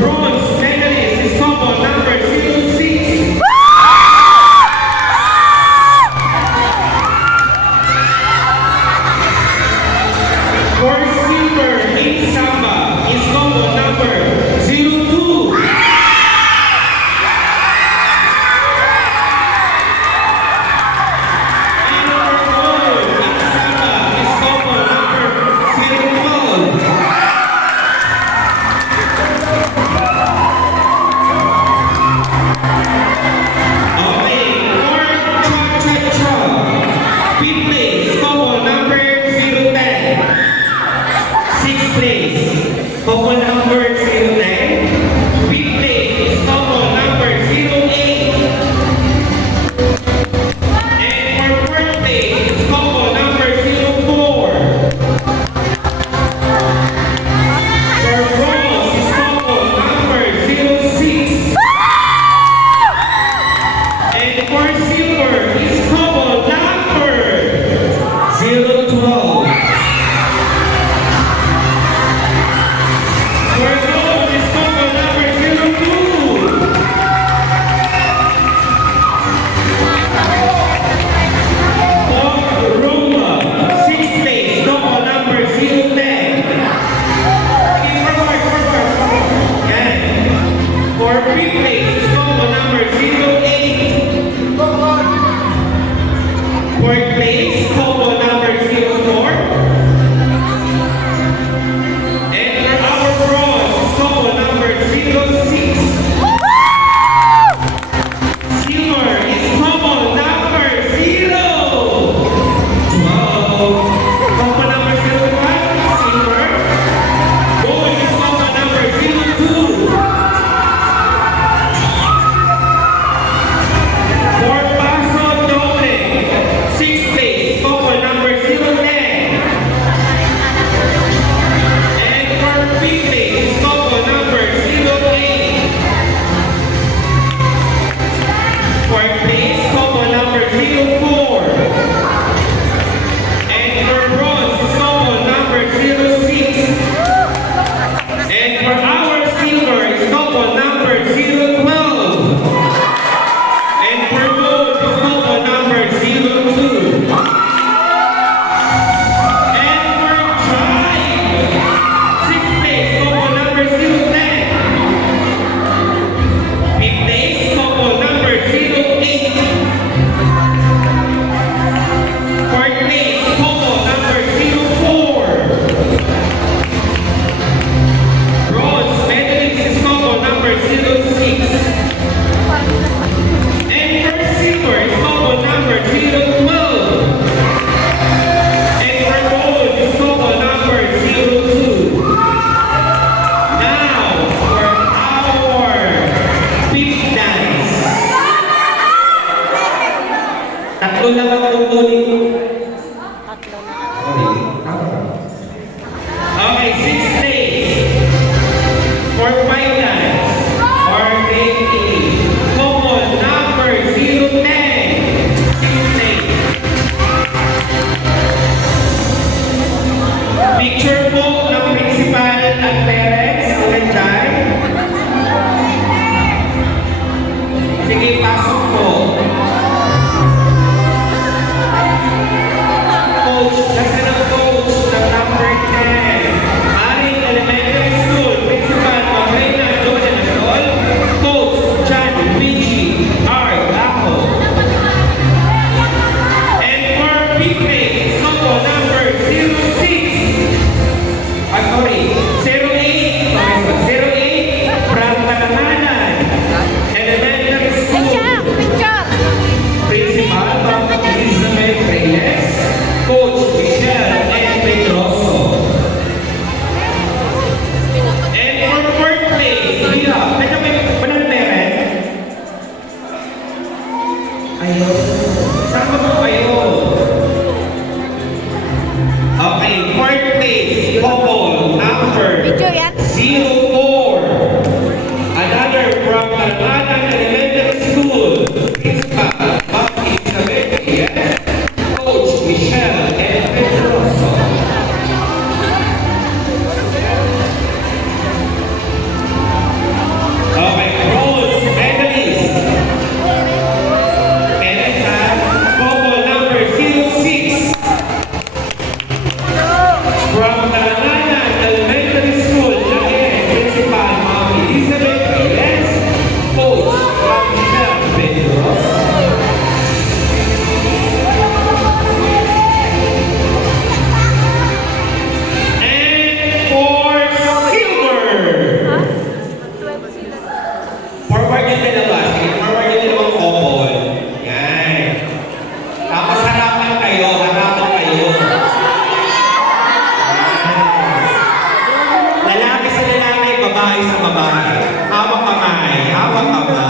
bronze medalist is couple number 06. For silver in Samba is couple number 02. And for gold in Samba is couple number 012. Okay, for cha-cha-cha, fifth place, couple number 010. Sixth place, couple number 010. Fifth place is couple number 08. And for fourth place is couple number 04. For bronze is couple number 06. And for silver is couple number 012. For gold is couple babae sa babae. Hawak kamay, hawak kamay.